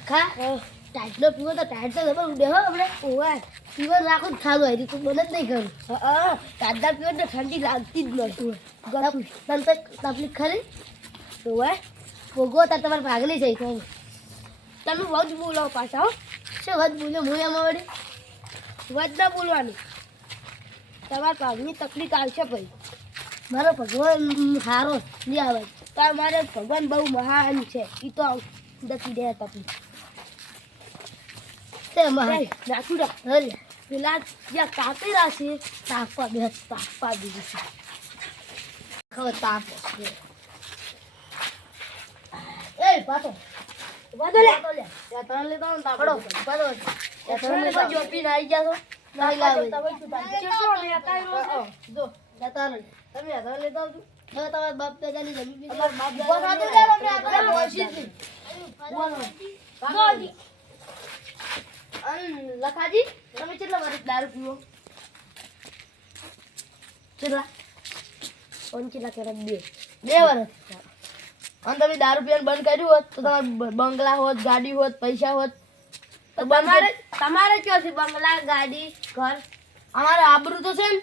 ખા ટાઈટનો પીવો તો ટાઈટ તો ખબર ઉડે હો આપણે ઓવા પીવો રાખો જ થાલો આવી તું મને જ નહીં કરું હા તાજા પીવો તો ઠંડી લાગતી જ નથી તને તો તકલીફ ખરી ઓવા ભોગવો તાર તમારે ભાગલી જઈ તો તમે વધ બોલો પાછા હો શું વધ બોલો હું એમાં વળી વધ ના બોલવાની તમારા ભાગની તકલીફ આવશે ભાઈ મારો ભગવાન સારો નહીં આવે પણ મારે ભગવાન બહુ મહાન છે એ તો દકી દે તકલીફ તે મહાન નાખું હલે પેલા જ્યાં કાપી રાખશે તાપવા બે તાપવા દીધું છે ખબર તાપ એ પાછો વાદો લે ત્યાં તણ લેતા ને તાપડો પાછો ત્યાં તણ લેતા જો પીને આવી જાશો નહીં લાવે તમે કેટલો લેતા જો જતા રહે તમે તણ લેતા આવજો હવે તમારા બાપ દાદાની જમીન અમાર બાપ દાદા અમે આપણે પહોંચી જ નહીં લખાજી તમે કેટલા વર્ષ દારૂ પીવો કેટલા 5 લાખ બે વર્ષ અને તમે દારૂ પીવાનું બંધ કર્યું હોત તો તમારે બંગલા હોત ગાડી હોત પૈસા હોત તો તમારે કયો છે બંગલા ગાડી ઘર અમારે આબરૂ તો છે ને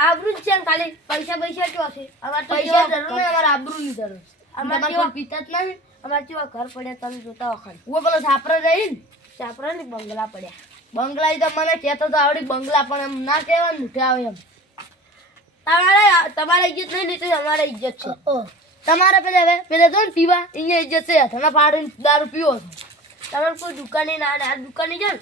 આબરૂ જ છે ને ખાલી પૈસા કયો છે અમારે તો પૈસા જરૂર નહીં અમારે આબરૂની જરૂર અમારે કોઈ પિતા જ નહીં અમારે કેવા ઘર પડ્યા તમે જોતા વખત હું પેલો છાપરો રહી ને છાપરા ને બંગલા પડ્યા બંગલા તો મને કહેતો તો આવડી બંગલા પણ એમ ના કહેવાનું કે આવે એમ તમારે ઇજ્જત નહીં લીધી અમારે ઇજ્જત છે તમારે પેલા જો ને પીવા અહીંયા ઇજ્જત છે તમે પાડીને દારૂ પીવો છો તમારે કોઈ દુકાને ના દુકાને જાય ને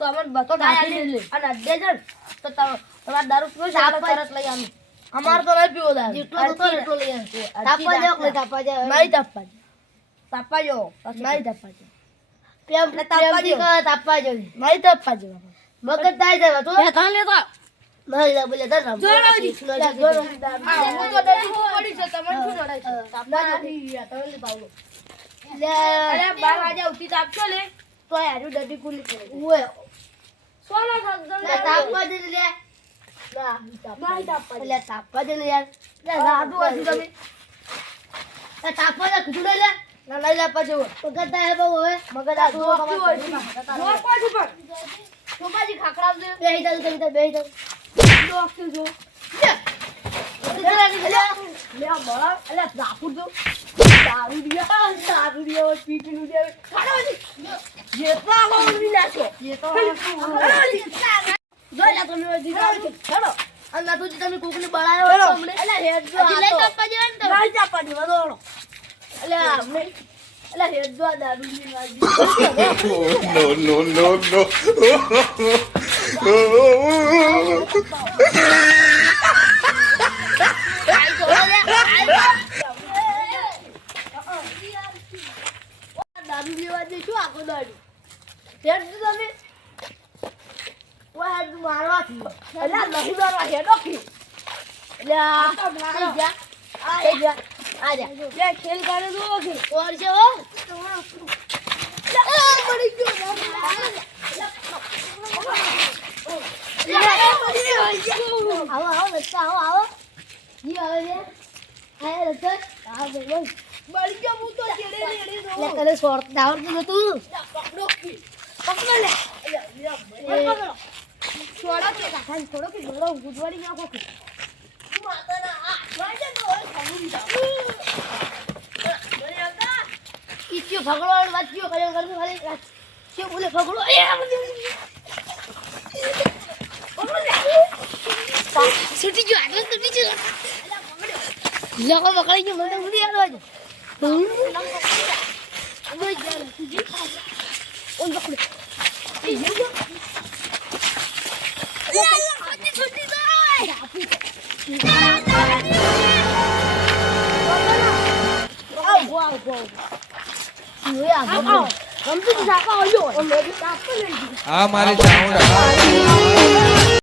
તો અમારે બતો અને અડ્ડે જાય ને તો તમારે દારૂ પીવો તરત લઈ આવું અમારે તો નહીં પીવો દારૂ જેટલો લઈ તાપવા જાવ નહીં તાપવા જાવ નહીં તાપવા જાવ નહીં તાપવા જાવ તાપવા જાવ નહીં તાપવા જાવ મગજ થાય જાય તો કાં લેતો નહીં બોલે દર હું તો ડરી પડી છે તમને શું લડાઈ છે તાપવા નથી તમે લે પાવો લે અરે 12 વાગે ઉઠી તાપજો લે તો યાર ડડી કુલી કરે ઓય સોના સગદમ તાપવા દે લે ના તાપવા લે તાપવા દે યાર લે રાડુ હતી તમે એ તાપવા દે કુડે લે ના લઈ લા પાછો મગજ થાય બહુ હવે મગજ આ જો પાછું પણ સોમાજી ખાખરા દે બેહી જાવ તમે બેહી જાવ ડોક્ટર જો લે આ બળા અલે રાપુર જો દારૂ દિયા પીટીનું દે ખાડોજી જેટલા આવડી નાખો જેટલા જો લા તમે દીધા ચડો અલ્લા તું તમે કોકને બળાયો તો હમણે અલે હેડ જો આ લઈ તાપા દેવા ને લઈ તાપા દેવા દોડો અલે હમણે અલે હેડ જો દારૂ ની વાજી દારૂ લેવા જઈશું આખો દાડી હેડ તમે ઓય હેડ મારવા અલા નહીં મારવા હેડો કી અલ્યા આ જા આ જા બે ખેલ કરે દો કે ઓર છે હો મરી ગયો આવો બચ્ચા આવો જી આવે છે આય રતો આ બોલ મરી ગયો હું તો ચેડે દો લે કલે સોર દાવર તો તું પકડો લે પકડો છોડો કે કાકા છોડો કે બોલો ગુડવાડી નાખો કે માતા ના આ વાજે તો ખમું જા બરે આકા ઈચ્યો ભગવાન વાચ્યો કર્યો કરતો ખાલી કે બોલે ભગડો એ છૂટી ગયો આગળ છૂટી ગયો લોકો પકડી ગયો મને ઉડી આલો છે ઓય જાન તુજી ઓન પકડ એ જો છૂટી જાય વાવ ગમતું સાપા આવ્યો આ મારે ચાવડા